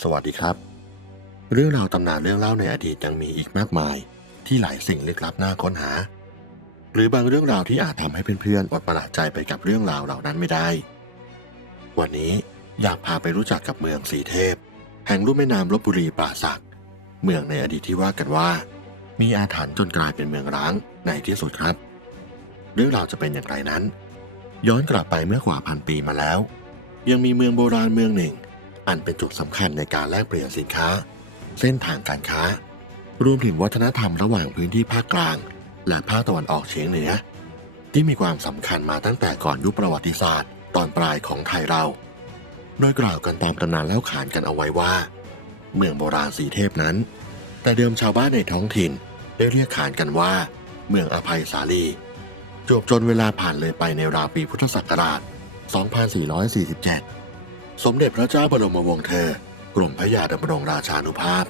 สวัสดีครับ เรื่องราวตำนานเรื่องเล่าในอดีตยังมีอีกมากมาย ที่หลายสิ่งลึกลับน่าค้นหา หรือบางเรื่องราวที่อาจทำให้เพื่อนๆอดประหลาดใจไปกับเรื่องราวเหล่านั้นไม่ได้ วันนี้อยากพาไปรู้จักกับเมืองสีเทพ แห่งลุ่มแม่น้ำลบบุรีป่าสัก เมืองในอดีตที่ว่ากันว่า มีอาถรรพ์จนกลายเป็นเมืองร้างในที่สุดครับ เรื่องราวจะเป็นอย่างไรนั้น ย้อนกลับไปเมื่อกว่าพันปีมาแล้ว ยังมีเมืองโบราณเมืองหนึ่ง อันเป็นจุดสำคัญในการแลกเปลี่ยนสินค้า เส้นทางการค้า รวมถึงวัฒนธรรมระหว่างพื้นที่ภาคกลาง และภาคตะวันออกเฉียงเหนือ ที่มีความสำคัญมาตั้งแต่ก่อนยุคประวัติศาสตร์ ตอนปลายของไทยเรา โดยกล่าวกันตามตำนานแล้วขานกันเอาไว้ว่า เมืองโบราณสีเทพนั้น แต่เดิมชาวบ้านในท้องถิ่นได้เรียกขานกันว่า เมืองอภัยสาลีจบจนเวลาผ่านเลยไปในราวปีพุทธศักราช 2447 สมเด็จพระเจ้าบรมวงศ์เธอกรมพระยาดำรงราชานุภาพ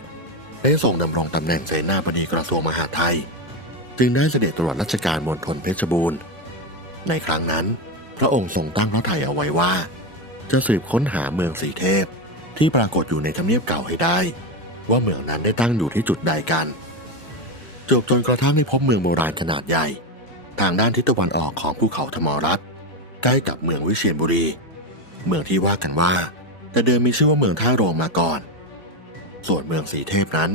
ได้ทรงดำรงตำแหน่งเสนาบดีกระทรวงมหาดไทย จึงได้เสด็จตรวจราชการมณฑลเพชรบูรณ์ ในครั้งนั้น พระองค์ทรงตั้งพระทัยเอาไว้ว่า จะสืบค้นหาเมืองสีเทพ ที่ปรากฏอยู่ในทำเนียบเก่าให้ได้ ว่าเมืองนั้นได้ตั้งอยู่ที่จุดใดกันจบจนกระทั่งได้พบเมืองโบราณขนาดใหญ่ ทางด้านทิศตะวันออกของภูเขาธมรัตใกล้กับเมืองวิเชียรบุรี เมืองที่ว่ากันว่า แต่เดิมมีชื่อว่าเมืองท่าโรงมาก่อน ส่วนเมืองสีเทพนั้น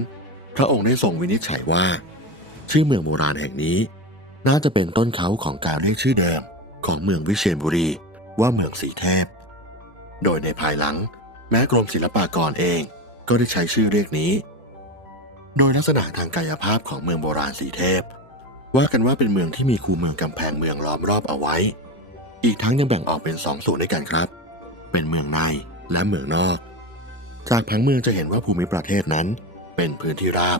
พระองค์ได้ทรงวินิจฉัยว่า ชื่อเมืองโบราณแห่งนี้ น่าจะเป็นต้นเขาของการเรียกชื่อเดิมของเมืองวิเชียรบุรีว่าเมืองสีเทพ โดยในภายหลัง แม้กรมศิลปากรเองก็ได้ใช้ชื่อเรียกนี้ โดยลักษณะทางกายภาพของเมืองโบราณสีเทพ ว่ากันว่าเป็นเมืองที่มีคูเมืองกำแพงเมืองล้อมรอบเอาไว้ อีกทั้งยังแบ่งออกเป็นสองส่วนด้วยกันครับ เป็นเมืองในและเมืองนอก จากผังเมืองจะเห็นว่าภูมิประเทศนั้นเป็นพื้นที่ราบ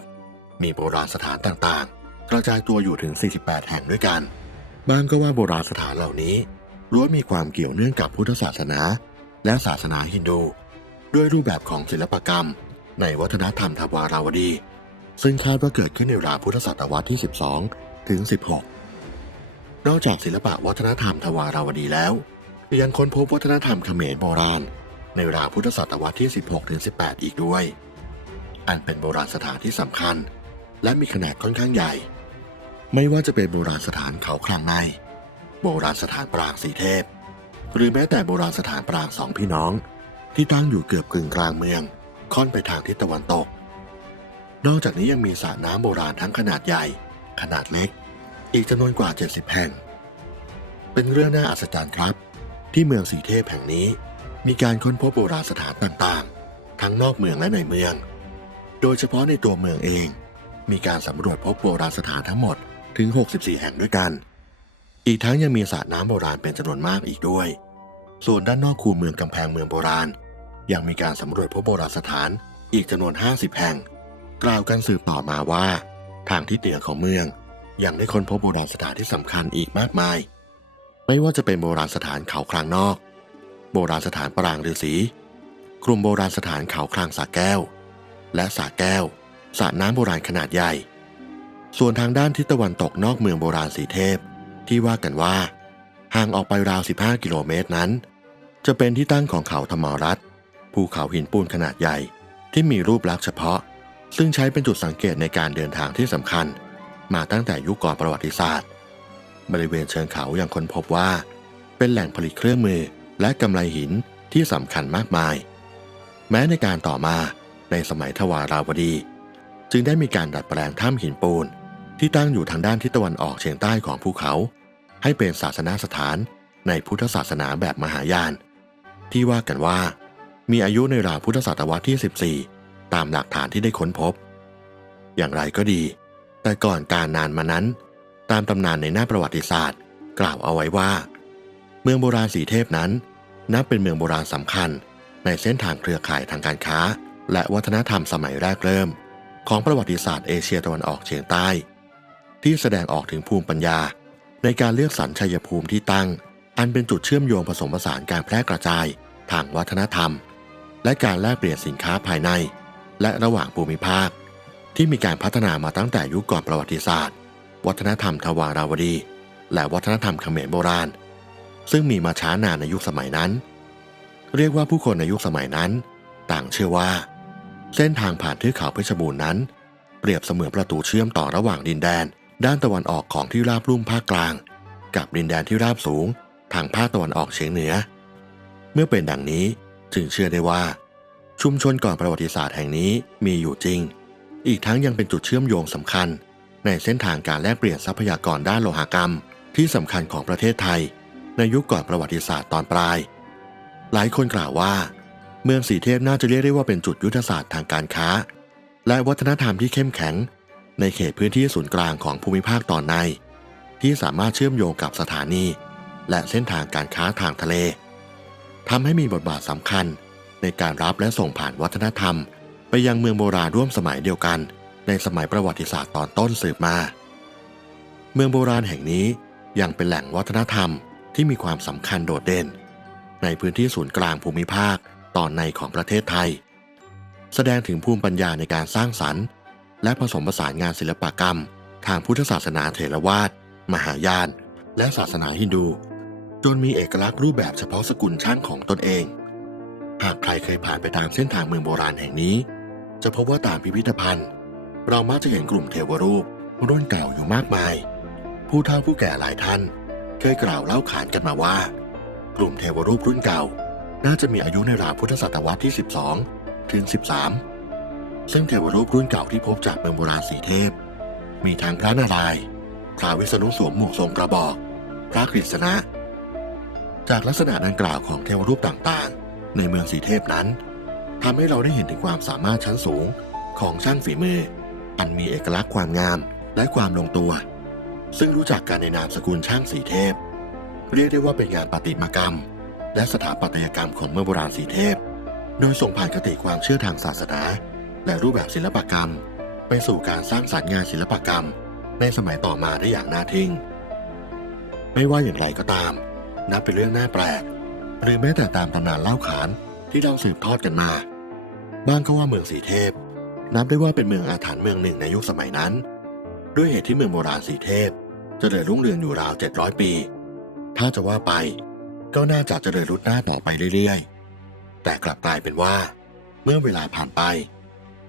มีโบราณสถานต่างๆ กระจายตัวอยู่ถึง 48 แห่งด้วยกัน บางก็ว่าโบราณสถานเหล่านี้ล้วนมีความเกี่ยวเนื่องกับพุทธศาสนา และศาสนาฮินดูด้วยรูปแบบของศิลปกรรม ในวัฒนธรรมทวาราวดี ซึ่งคาดว่าเกิดขึ้นในราวพุทธศตวรรษที่ 12 ถึง 16 นอกจากศิลปะวัฒนธรรมทวาราวดีแล้ว ยังค้นพบวัฒนธรรมเขมรโบราณ ในราวพุทธศตวรรษที่ 16ถึง18 อีกด้วย อันเป็นโบราณสถานที่สำคัญ และมีขนาดค่อนข้างใหญ่ ไม่ว่าจะเป็นโบราณสถานเขาคลางใน โบราณสถานปรางสีเทพ หรือแม้แต่โบราณสถานปรางสองพี่น้อง ที่ตั้งอยู่เกือบกึ่งกลางเมือง ค่อนไปทางทิศตะวันตก นอกจากนี้ยังมีสระน้ำโบราณทั้งขนาดใหญ่ ขนาดเล็ก อีกจำนวนกว่า 70 แห่งเป็นเรื่องน่าอัศจรรย์ครับ ที่เมืองสีเทพแห่งนี้ มีการค้นพบโบราณสถานต่างๆ ทั้งนอกเมืองและในเมือง โดยเฉพาะในตัวเมืองเอง มีการสำรวจพบโบราณสถานทั้งหมดถึง 64 แห่งด้วยกัน อีกทั้งยังมีสระน้ำโบราณเป็นจำนวนมากอีกด้วย ส่วนด้านนอกคูเมืองกำแพงเมืองโบราณ ยังมีการสำรวจพบโบราณสถานอีกจำนวน 50 แห่ง กล่าวกันสืบต่อมาว่า ทางทิศเหนือของเมือง ยังได้ค้นพบโบราณสถานที่สำคัญอีกมากมาย ไม่ว่าจะเป็นโบราณสถานเขาคลางนอก โบราณสถานปรางฤาษีกลุ่มโบราณสถานเขาคลางสาแก้ว และสาแก้วสระน้ำโบราณขนาดใหญ่ ส่วนทางด้านทิศตะวันตกนอกเมืองโบราณสีเทพ ที่ว่ากันว่า ห่างออกไปราว 15 กิโลเมตรนั้น จะเป็นที่ตั้งของเขาธรรมรัตน์ภูเขาหินปูนขนาดใหญ่ที่มีรูปลักษณ์เฉพาะ ซึ่งใช้เป็นจุดสังเกตในการเดินทางที่สำคัญ มาตั้งแต่ยุคก่อนประวัติศาสตร์ บริเวณเชิงเขายังค้นพบว่า เป็นแหล่งผลิตเครื่องมือและกำไลหินที่สำคัญมากมาย แม้ในการต่อมาในสมัยทวาราวดี จึงได้มีการดัดแปลงถ้ำหินปูน ที่ตั้งอยู่ทางด้านทิศตะวันออกเฉียงใต้ของภูเขา ให้เป็นศาสนาสถานในพุทธศาสนาแบบมหายาน ที่ว่ากันว่า มีอายุในราวพุทธศตวรรษที่ 14 ตามหลักฐานที่ได้ค้นพบ อย่างไรก็ดี แต่ก่อนการนานมานั้น ตามตำนานในหน้าประวัติศาสตร์ กล่าวเอาไว้ว่า เมืองโบราณสีเทพนั้น นับเป็นเมืองโบราณสำคัญ ในเส้นทางเครือข่ายทางการค้า และวัฒนธรรมสมัยแรกเริ่ม ของประวัติศาสตร์เอเชียตะวันออกเฉียงใต้ ที่แสดงออกถึงภูมิปัญญา ในการเลือกสรรชัยภูมิที่ตั้ง อันเป็นจุดเชื่อมโยงผสมผสานการแพร่กระจาย ทางวัฒนธรรม และการแลกเปลี่ยนสินค้าภายใน และระหว่างภูมิภาค ที่มีการพัฒนามาตั้งแต่ยุคก่อนประวัติศาสตร์ วัฒนธรรมทวาราวดี และวัฒนธรรมเขมรโบราณ ซึ่งมีมาช้านานในยุคสมัยนั้น เรียกว่าผู้คนในยุคสมัยนั้น ต่างเชื่อว่า เส้นทางผ่านเทือกเขาเพชรบูรณ์นั้น เปรียบเสมือนประตูเชื่อมต่อระหว่างดินแดน ด้านตะวันออกของที่ราบลุ่มภาคกลาง กับดินแดนที่ราบสูง ทางภาคตะวันออกเฉียงเหนือ เมื่อเป็นดังนี้จึงเชื่อได้ว่า ชุมชนก่อนประวัติศาสตร์แห่งนี้มีอยู่จริง อีกทั้งยังเป็นจุดเชื่อมโยงสำคัญ ในเส้นทางการแลกเปลี่ยนทรัพยากรด้านโลหกรรม ที่สำคัญของประเทศไทย ในยุคก่อนประวัติศาสตร์ตอนปลาย หลายคนกล่าวว่า เมืองสีเทพน่าจะเรียกได้ว่าเป็นจุดยุทธศาสตร์ทางการค้า และวัฒนธรรมที่เข้มแข็ง ในเขตพื้นที่ศูนย์กลางของภูมิภาคตอนใน ที่สามารถเชื่อมโยงกับสถานี และเส้นทางการค้าทางทะเลทำให้มีบทบาทสำคัญในการรับและส่งผ่านวัฒนธรรม ไปยังเมืองโบราณร่วมสมัยเดียวกัน ในสมัยประวัติศาสตร์ตอนต้นสืบมา เมืองโบราณแห่งนี้ยังเป็นแหล่งวัฒนธรรมที่มีความสำคัญโดดเด่น ในพื้นที่ศูนย์กลางภูมิภาคตอนในของประเทศไทย แสดงถึงภูมิปัญญาในการสร้างสรรค์ และผสมผสานงานศิลปกรรม ทางพุทธศาสนาเถรวาท มหายาน และศาสนาฮินดู จนมีเอกลักษณ์รูปแบบเฉพาะสกุลช่างของตนเอง หากใครเคยผ่านไปตามเส้นทางเมืองโบราณแห่งนี้ จะพบว่าตามพิพิธภัณฑ์ เรามักจะเห็นกลุ่มเทวรูป รุ่นเก่าอยู่มากมาย ผู้เฒ่าผู้แก่หลายท่าน เคยกล่าวเล่าขานกันมาว่า กลุ่มเทวรูปรุ่นเก่า น่าจะมีอายุในราวพุทธศตวรรษที่ 12 ถึง 13 ซึ่งเทวรูปรุ่นเก่าที่พบจากเมืองโบราณสีเทพ มีทั้งพระนารายณ์พระวิษณุสวมหมวกทรงกระบอก พระกฤษณะ จากลักษณะดังกล่าวของเทวรูปต่างๆ ในเมืองสีเทพนั้นทำให้เราได้เห็นถึงความสามารถชั้นสูงของช่างฝีมือ อันมีเอกลักษณ์ความงามและความลงตัว ซึ่งรู้จักกันในนามสกุลช่างสีเทพ เรียกได้ว่าเป็นงานประติมากรรม และสถาปัตยกรรมของเมืองโบราณสีเทพ โดยส่งผ่านคติความเชื่อทางศาสนา และรูปแบบศิลปกรรม ไปสู่การสร้างสรรค์งานศิลปกรรม ในสมัยต่อมาได้อย่างน่าทึ่ง ไม่ว่าอย่างไรก็ตาม นับเป็นเรื่องน่าแปลก หรือแม้แต่ตามตำนานเล่าขานที่เราสืบทอดกันมา บ้างก็ว่าเมืองสีเทพ นับได้ว่าเป็นเมืองอาถรรพ์เมืองหนึ่งในยุคสมัยนั้น ด้วยเหตุที่เมืองโบราณสีเทพจเจริญรุ่งเรืองอยู่ราว 700 ปี ถ้าจะว่าไป ก็น่าจะเจริญรุดหน้าต่อไปเรื่อยๆ แต่กลับกลายเป็นว่า เมื่อเวลาผ่านไป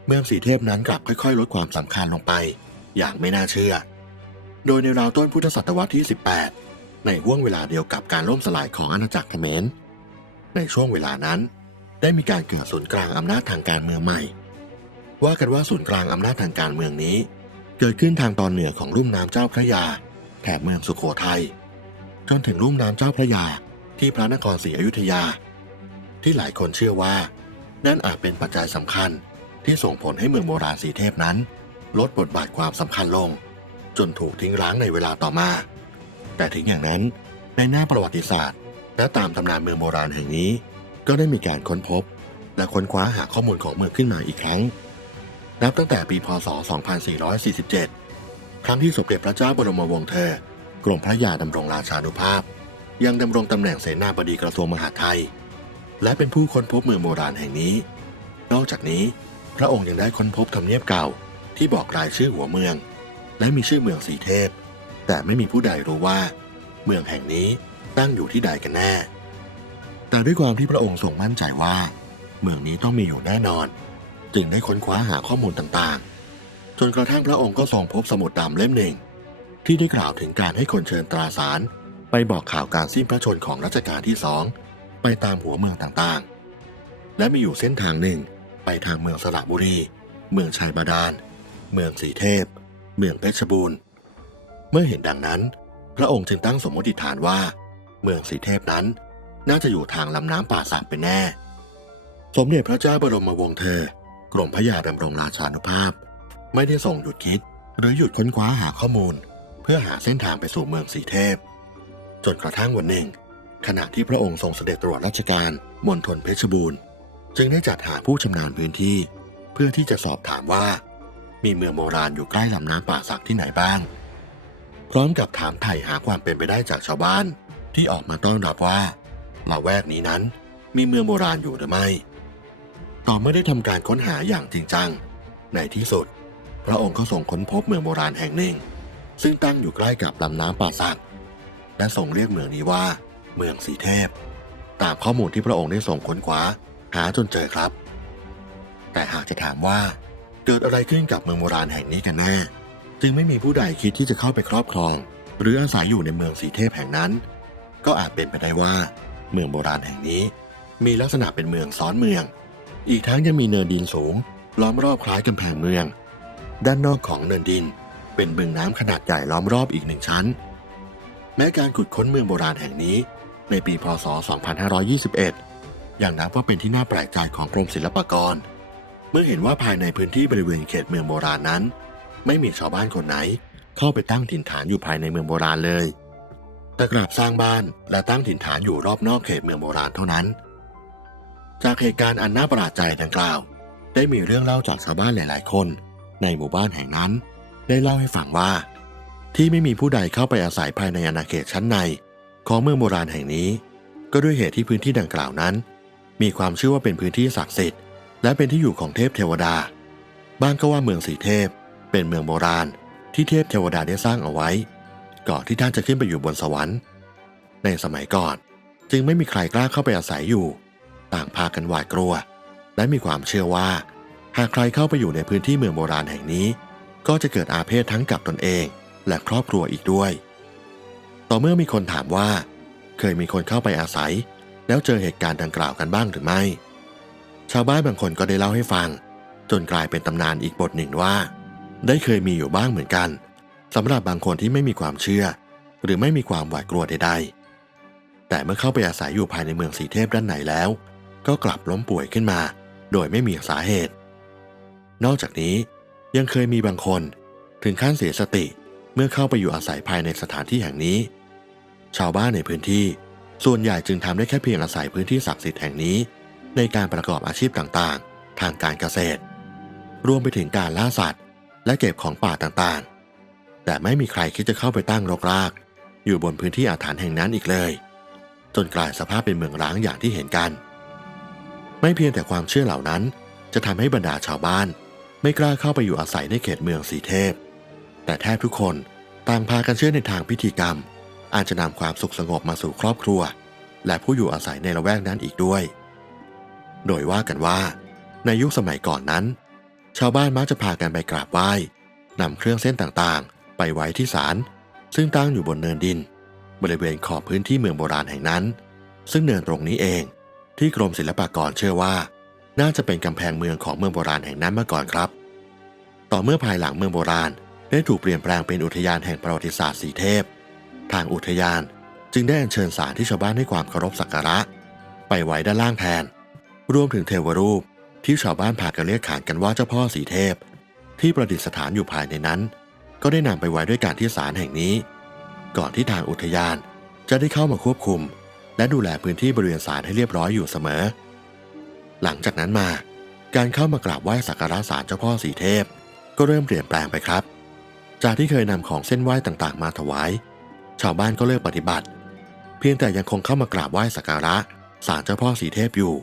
เมืองสีเทพนั้นกลับค่อยๆ ลดความสำคัญลงไป อย่างไม่น่าเชื่อ โดยในราวต้นพุทธศตวรรษที่ 18 ในห่วงเวลาเดียวกับการล่มสลายของอาณาจักรเขมรในช่วงเวลานั้น ได้มีการเกิดศูนย์กลางอำนาจทางการเมืองใหม่ ว่ากันว่าศูนย์กลางอำนาจทางการเมืองนี้ เกิดขึ้นทางตอนเหนือของลุ่มน้ำเจ้าพระยา แถบเมืองสุโขทัยจนถึงลุ่มน้ำเจ้าพระยาที่พระนครศรีอยุธยา ที่หลายคนเชื่อว่า นั่นอาจเป็นปัจจัยสำคัญที่ส่งผลให้เมืองโบราณสีเทพนั้น ลดบทบาทความสำคัญลง จนถูกทิ้งร้างในเวลาต่อมา แต่ถึงอย่างนั้นในหน้าประวัติศาสตร์ และตามตำนานเมืองโบราณแห่งนี้ ก็ได้มีการค้นพบ และค้นคว้าหาข้อมูลของเมืองขึ้นมาอีกครั้ง นับตั้งแต่ปีพศ 2447 ครั้งที่สมเด็จพระเจ้าบรมวงศ์เธอกรมพระยาดำรงราชานุภาพ ยังดำรงตำแหน่งเสนาบดีกระทรวงมหาดไทย และเป็นผู้ค้นพบเมืองโบราณแห่งนี้ นอกจากนี้ พระองค์ยังได้ค้นพบทำเนียบเก่าที่บอกรายชื่อหัวเมือง และมีชื่อเมืองสีเทพ แต่ไม่มีผู้ใดรู้ว่า เมืองแห่งนี้ตั้งอยู่ที่ใดกันแน่ แต่ด้วยความที่พระองค์ทรงมั่นใจว่า เมืองนี้ต้องมีอยู่แน่นอน จึงได้ค้นคว้าหาข้อมูลต่างๆ จนกระทั่งพระองค์ก็ทรงพบสมุดดำเล่มหนึ่ง ที่ได้กล่าวถึงการให้คนเชิญตราสาร ไปบอกข่าวการสิ้นพระชนของรัชกาลที่สองไปตามหัวเมืองต่างๆ และมีอยู่เส้นทางหนึ่งไปทางเมืองสระบุรี เมืองชัยบาดาล เมืองสีเทพ เมืองเพชรบูรณ์ เมื่อเห็นดังนั้น พระองค์จึงตั้งสมมติฐานว่า เมืองสีเทพนั้น น่าจะอยู่ทางลำน้ำป่าสักเป็นแน่ สมเด็จพระเจ้าบรมวงศ์เธอ รมพระยาดำรงราชานุภาพ ไม่ได้ส่งหยุดคิด หรือหยุดค้นคว้าหาข้อมูล เพื่อหาเส้นทางไปสู่เมืองสีเทพ จนกระทั่งวันหนึ่ง ขณะที่พระองค์ทรงเสด็จตรวจราชการมณฑลเพชรบูรณ์ จึงได้จัดหาผู้ชำนาญพื้นที่ เพื่อที่จะสอบถามว่า มีเมืองโบราณอยู่ใกล้ลำน้ำป่าสักที่ไหนบ้าง พร้อมกับถามไถ่หาความเป็นไปได้จากชาวบ้านที่ออกมาต้อนรับว่าละแวกนี้นั้นมีเมืองโบราณอยู่หรือไม่ ต่อเมื่อได้ทำการค้นหาอย่างจริงจัง ในที่สุด พระองค์ก็ส่งค้นพบเมืองโบราณแห่งหนึ่ง ซึ่งตั้งอยู่ใกล้กับลำน้ำป่าสักและส่งเรียกเมืองนี้ว่า เมืองสีเทพ ตามข้อมูลที่พระองค์ได้ส่งค้นคว้า หาจนเจอครับ แต่หากจะถามว่า เกิดอะไรขึ้นกับเมืองโบราณแห่งนี้กันแน่จึงไม่มีผู้ใดคิดที่จะเข้าไปครอบครอง หรืออาศัยอยู่ในเมืองสีเทพแห่งนั้น ก็อาจเป็นไปได้ว่า เมืองโบราณแห่งนี้ มีลักษณะเป็นเมืองซ้อนเมือง อีกทั้งยังมีเนินดินสูง ล้อมรอบคล้ายกำแพงเมือง ด้านนอกของเนินดิน เป็นบึงน้ำขนาดใหญ่ล้อมรอบอีกหนึ่งชั้น แม้การขุดค้นเมืองโบราณแห่งนี้ ในปีพศ 2521ยังนับว่าเป็นที่น่าแปลกใจของกรมศิลปากร เมื่อเห็นว่าภายในพื้นที่บริเวณเขตเมืองโบราณนั้น ไม่มีชาวบ้านคนไหน เข้าไปตั้งถิ่นฐานอยู่ภายในเมืองโบราณเลยแต่กลับสร้างบ้านและตั้งถิ่นฐานอยู่รอบนอกเขตเมืองโบราณเท่านั้น จากเหตุการณ์อันน่าประหลาดใจดังกล่าว ได้มีเรื่องเล่าจากชาวบ้านหลาย ๆ คน ในหมู่บ้านแห่งนั้น ได้เล่าให้ฟังว่า ที่ไม่มีผู้ใดเข้าไปอาศัยภายในอาณาเขตชั้นใน ของเมืองโบราณแห่งนี้ ก็ด้วยเหตุที่พื้นที่ดังกล่าวนั้น มีความเชื่อว่าเป็นพื้นที่ศักดิ์สิทธิ์ และเป็นที่อยู่ของเทพเทวดาบ้างก็ว่าเมืองสีเทพ เป็นเมืองโบราณ ที่เทพเทวดาได้สร้างเอาไว้ก่อนที่ท่านจะขึ้นไปอยู่บนสวรรค์ ในสมัยก่อน จึงไม่มีใครกล้าเข้าไปอาศัยอยู่ ต่างพากันหวาดกลัว และมีความเชื่อว่า หากใครเข้าไปอยู่ในพื้นที่เมืองโบราณแห่งนี้ ก็จะเกิดอาเพศทั้งกับตนเอง และครอบครัวอีกด้วย ต่อเมื่อมีคนถามว่า เคยมีคนเข้าไปอาศัย แล้วเจอเหตุการณ์ดังกล่าวกันบ้างหรือไม่ ชาวบ้านบางคนก็ได้เล่าให้ฟัง จนกลายเป็นตำนานอีกบทหนึ่งว่า ได้เคยมีอยู่บ้างเหมือนกันสำหรับบางคนที่ไม่มีความเชื่อ หรือไม่มีความหวาดกลัวใดๆแต่เมื่อเข้าไปอาศัยอยู่ภายในเมืองสีเทพด้านในแล้ว ก็กลับล้มป่วยขึ้นมา โดยไม่มีสาเหตุ นอกจากนี้ยังเคยมีบางคนถึงขั้นเสียสติเมื่อเข้าไปอยู่อาศัยภายในสถานที่แห่งนี้ ชาวบ้านในพื้นที่ส่วนใหญ่จึงทำได้แค่เพียงอาศัยพื้นที่ศักดิ์สิทธิ์แห่งนี้ ในการประกอบอาชีพต่างๆ ทางการเกษตร รวมไปถึงการล่าสัตว์ และเก็บของป่าต่างๆ แต่ไม่มีใครคิดจะเข้าไปตั้งรกราก อยู่บนพื้นที่อาถรรพ์แห่งนั้นอีกเลย จนกลายสภาพเป็นเมืองร้างอย่างที่เห็นกัน ไม่เพียงแต่ความเชื่อเหล่านั้น จะทำให้บรรดาชาวบ้าน ไม่กล้าเข้าไปอยู่อาศัยในเขตเมืองสีเทพ แต่แทบทุกคนต่างพากันเชื่อในทางพิธีกรรม อาจจะนำความสุขสงบมาสู่ครอบครัว และผู้อยู่อาศัยในละแวกนั้นอีกด้วย โดยว่ากันว่า ในยุคสมัยก่อนนั้น ชาวบ้านมักจะพากันไปกราบไหว้นำเครื่องเส้นต่างๆ ไปไว้ที่ศาลซึ่งตั้งอยู่บนเนินดิน บริเวณขอบพื้นที่เมืองโบราณแห่งนั้น ซึ่งเนินตรงนี้เอง ที่กรมศิลปากรเชื่อว่า น่าจะเป็นกำแพงเมืองของเมืองโบราณแห่งนั้นมาก่อนครับ ต่อเมื่อภายหลังเมืองโบราณ ได้ถูกเปลี่ยนแปลงเป็นอุทยานแห่งประวัติศาสตร์สีเทพ ทางอุทยานจึงได้อัญเชิญสารที่ชาวบ้านให้ความเคารพสักการะ ไปไว้ด้านล่างแทน รวมถึงเทวรูปที่ชาวบ้านพากันเรียกขานกันว่าเจ้าพ่อสีเทพ ที่ประดิษฐานอยู่ภายในนั้น ก็ได้นำไปไว้ด้วยการที่ศาลแห่งนี้ ก่อนที่ทางอุทยานจะได้เข้ามาควบคุม และดูแลพื้นที่บริเวณศาลให้เรียบร้อยอยู่เสมอ หลังจากนั้นมา การเข้ามากราบไหว้สักการะศาลเจ้าพ่อสีเทพ ก็เริ่มเปลี่ยนแปลงไปครับ จากที่เคยนำของเส้นไหว้ต่างๆ มาถวาย ชาวบ้านก็เลิกปฏิบัติ เพียงแต่ยังคงเข้ามากราบไหว้สักการะศาลเจ้าพ่อสีเทพอยู่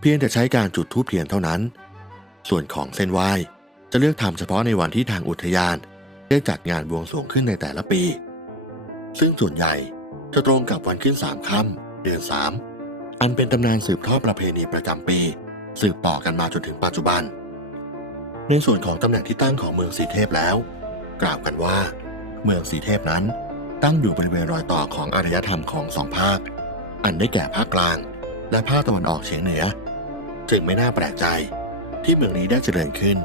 เพียงแต่ใช้การจุดธูปเทียนเท่านั้น ส่วนของเส้นไหว้จะเลือกทำเฉพาะในวันที่ทางอุทยาน ได้จัดงานบวงสรวงขึ้นในแต่ละปี ซึ่งส่วนใหญ่จะตรงกับวันขึ้นสามค่ำ ดือนสามอันเป็นตำนานสืบทอดประเพณีประจำปี สืบต่อกันมาจนถึงปัจจุบัน ในส่วนของตำแหน่งที่ตั้งของเมืองสีเทพแล้ว กล่าวกันว่า เมืองสีเทพนั้นตั้งอยู่บริเวณรอยต่อของอารยธรรมของสองภาค อันได้แก่ภาคกลาง และภาคตะวันออกเฉียงเหนือ จึงไม่น่าแปลกใจที่เมืองนี้ได้เจริญขึ้น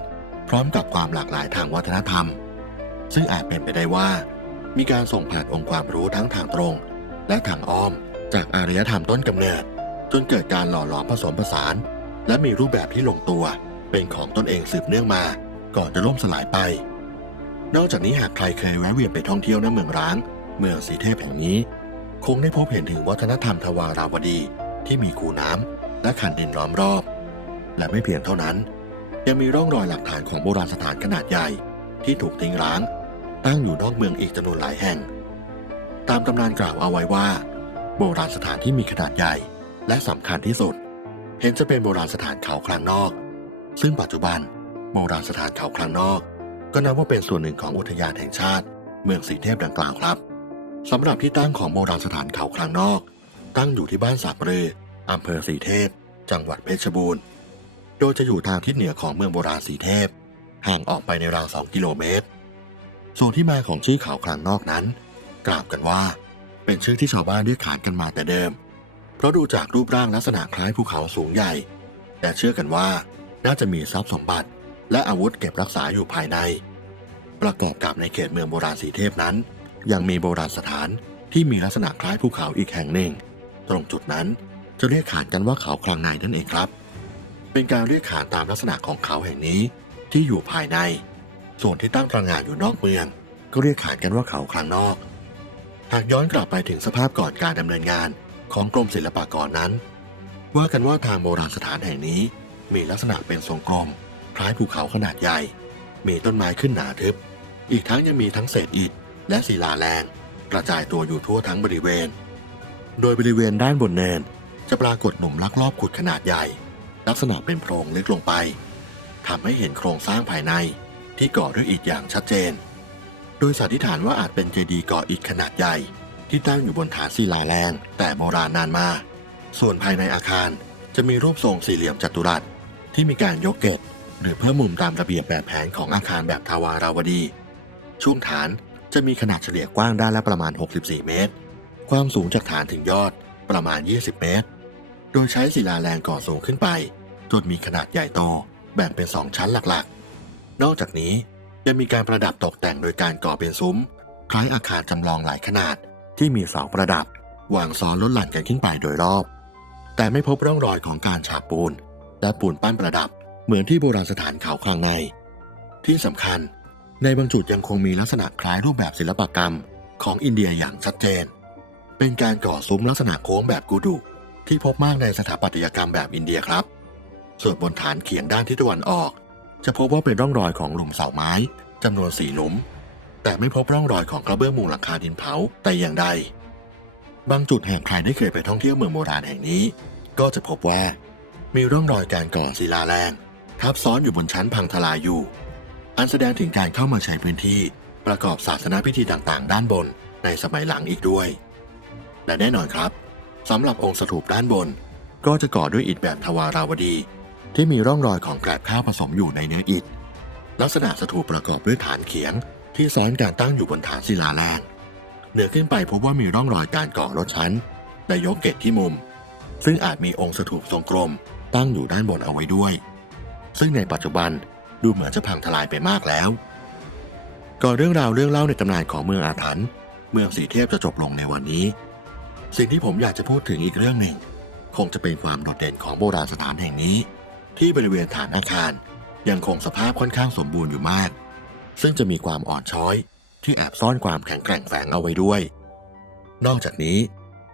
พร้อมกับความหลากหลายทางวัฒนธรรม ซึ่งอาจเป็นไปได้ว่า มีการส่งผ่านองค์ความรู้ทั้งทางตรง และทางอ้อม จากอารยธรรมต้นกำเนิด จนเกิดการหล่อหลอมผสมผสาน และมีรูปแบบที่ลงตัวเป็นของตนเองสืบเนื่องมา ก่อนจะล่มสลายไป นอกจากนี้หากใครเคยแวะเวียนไปท่องเที่ยวณเมืองร้าง เมืองสีเทพแห่งนี้ คงได้พบเห็นถึงวัฒนธรรมทวาราวดีที่มีคูน้ำและขันดินล้อมรอบ และไม่เพียงเท่านั้น ยังมีร่องรอยหลักฐานของโบราณสถานขนาดใหญ่ที่ถูกทิ้งร้าง ตั้งอยู่นอกเมืองอีกจำนวนหลายแห่ง ตามตำนานกล่าวเอาไว้ว่า โบราณสถานที่มีขนาดใหญ่ และสำคัญที่สุด เห็นจะเป็นโบราณสถานเขาคลังนอก ซึ่งปัจจุบันโบราณสถานเขาคลังนอก ก็นับว่าเป็นส่วนหนึ่งของอุทยานแห่งชาติ เมืองสีเทพดังกล่าวครับสำหรับที่ตั้งของโบราณสถานเขาคลังนอก ตั้งอยู่ที่บ้านสาบเรืออำเภอสีเทพ จังหวัดเพชรบูรณ์โดยจะอยู่ทางทิศเหนือของเมืองโบราณสีเทพ ห่างออกไปในราว2กิโลเมตร ส่วนที่มาของชื่อเขาคลังนอกนั้น กล่าวกันว่า เป็นชื่อที่ชาวบ้านเรียกขานกันมาแต่เดิม เพราะดูจากรูปร่างลักษณะคล้ายภูเขาสูงใหญ่ แต่เชื่อกันว่าน่าจะมีทรัพย์สมบัติ และอาวุธเก็บรักษาอยู่ภายใน ประกอบกับในเขตเมืองโบราณสีเทพนั้น ยังมีโบราณสถานที่มีลักษณะคล้ายภูเขาอีกแห่งหนึ่ง ตรงจุดนั้นจะเรียกขานกันว่าเขาคลังในนั่นเองครับ เป็นการเรียกขานตามลักษณะของเขาแห่งนี้ที่อยู่ภายใน ส่วนที่ตั้งตระหง่านอยู่นอกเมือง ก็เรียกขานกันว่าเขาคลังนอก หากย้อนกลับไปถึงสภาพก่อนการดำเนินงานของกรมศิลปากรนั้น ว่ากันว่าทางโบราณสถานแห่งนี้ มีลักษณะเป็นทรงกลม คล้ายภูเขาขนาดใหญ่ มีต้นไม้ขึ้นหนาทึบ อีกทั้งยังมีทั้งเศษอิฐและศิลาแรงกระจายตัวอยู่ทั่วทั้งบริเวณ โดยบริเวณด้านบนเนิน จะปรากฏหนุ่มลักลอบขุดขนาดใหญ่ ลักษณะเป็นโพรงลึกลงไปทำให้เห็นโครงสร้างภายในที่ก่อด้วยอิฐอย่างชัดเจน โดยสันนิษฐานว่าอาจเป็นเจดีย์ก่ออิฐขนาดใหญ่ ที่ตั้งอยู่บนฐานศิลาแรง แต่โบราณนานมา ส่วนภายในอาคารจะมีรูปทรงสี่เหลี่ยมจัตุรัส ที่มีการยกเกตหรือเพิ่มมุมตามระเบียบแบบแผนของอาคารแบบทาวาราวดี ช่วงฐานจะมีขนาดเฉลี่ยกว้างด้านละประมาณ 64 เมตร ความสูงจากฐานถึงยอดประมาณ 20 เมตร โดยใช้ศิลาแรงก่อสูงขึ้นไป จนมีขนาดใหญ่โตแบ่งเป็น2ชั้นหลักๆ นอกจากนี้ ยังมีการประดับตกแต่งโดยการก่อเป็นซุ้ม คล้ายอาคารจำลองหลายขนาดที่มีเสาประดับวางซ้อนลดหลั่นกันขึ้นไปโดยรอบ แต่ไม่พบร่องรอยของการฉาบปูน และปูนปั้นประดับเหมือนที่โบราณสถานเขาคลังใน ที่สำคัญในบางจุดยังคงมีลักษณะคล้ายรูปแบบศิลปกรรมของอินเดียอย่างชัดเจน เป็นการก่อซุ้มลักษณะโค้งแบบกูดุที่พบมากในสถาปัตยกรรมแบบอินเดียครับ ส่วนบนฐานเขียงด้านทิศตะวันออก จะพบว่าเป็นร่องรอยของหลุมเสาไม้จำนวนสี่หลุม แต่ไม่พบร่องรอยของกระเบื้องมุงหลังคาดินเผาแต่อย่างใด บางจุดแห่งใครได้เคยไปท่องเที่ยวเมืองโบราณแห่งนี้ ก็จะพบว่า มีร่องรอยการก่อศิลาแรงทับซ้อนอยู่บนชั้นพังทลายอยู่ อันแสดงถึงการเข้ามาใช้พื้นที่ประกอบศาสนาพิธีต่างๆ ด้านบนในสมัยหลังอีกด้วย และแน่นอนครับสำหรับองค์สถูปด้านบน ก็จะก่อด้วยอิฐแบบทวาราวดี ที่มีร่องรอยของแกลบข้าวผสมอยู่ในเนื้ออิฐ ลักษณะสถูปประกอบด้วยฐานเขียง ที่ซ้อนการตั้งอยู่บนฐานศิลาแรงเหนือขึ้นไปพบว่ามีร่องรอยการก่อลดชั้นและยกเกตที่มุม ซึ่งอาจมีองค์สถูปทรงกลมตั้งอยู่ด้านบนเอาไว้ด้วย ซึ่งในปัจจุบันดูเหมือนจะพังทลายไปมากแล้ว ก่อนเรื่องราวเรื่องเล่าในตำนานของเมืองอาถรรพ์เมืองสีเทพจะจบลงในวันนี้ สิ่งที่ผมอยากจะพูดถึงอีกเรื่องหนึ่ง คงจะเป็นความโดดเด่นของโบราณสถานแห่งนี้ ที่บริเวณฐานอาคาร ยังคงสภาพค่อนข้างสมบูรณ์อยู่มาก ซึ่งจะมีความอ่อนช้อยที่แอบซ่อนความแข็งแกร่งแฝงเอาไว้ด้วย นอกจากนี้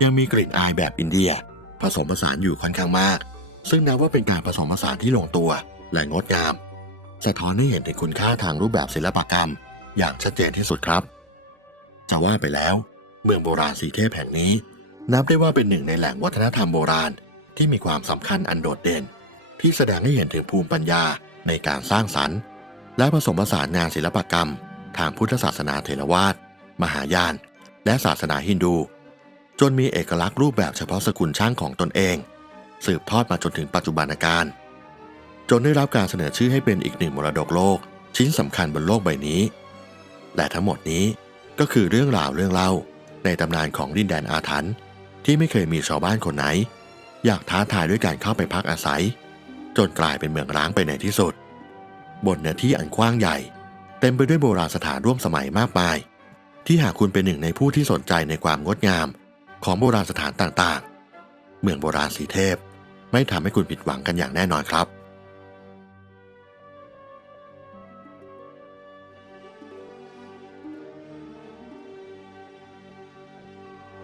ยังมีกลิ่นอายแบบอินเดีย ผสมผสานอยู่ค่อนข้างมาก ซึ่งนับว่าเป็นการผสมผสานที่ลงตัวและงดงาม สะท้อนให้เห็นถึงคุณค่าทางรูปแบบศิลปกรรม อย่างชัดเจนที่สุดครับ จะว่าไปแล้ว เมืองโบราณสีเทพแห่งนี้ นับได้ว่าเป็นหนึ่งในแหล่งวัฒนธรรมโบราณที่มีความสำคัญอันโดดเด่น ที่แสดงให้เห็นถึงภูมิปัญญาในการสร้างสรรค์ และผสมผสานงานศิลปกรรม ทางพุทธศาสนาเถรวาทมหายาน และศาสนาฮินดู จนมีเอกลักษณ์รูปแบบเฉพาะสกุลช่างของตนเอง สืบทอดมาจนถึงปัจจุบันการ จนได้รับการเสนอชื่อให้เป็นอีกหนึ่งมรดกโลก ชิ้นสำคัญบนโลกใบนี้ และทั้งหมดนี้ก็คือเรื่องราวเรื่องเล่าในตำนานของดินแดนอาถรรพ์ที่ไม่เคยมีชาวบ้านคนไหน อยากท้าทายด้วยการเข้าไปพักอาศัย จนกลายเป็นเมืองร้างไปในที่สุด บนเนื้อที่อันกว้างใหญ่ เต็มไปด้วยโบราณสถานร่วมสมัยมากมาย ที่หากคุณเป็นหนึ่งในผู้ที่สนใจในความงดงาม ของโบราณสถานต่างๆ เมืองโบราณสีเทพ ไม่ทำให้คุณผิดหวังกันอย่างแน่นอนครับ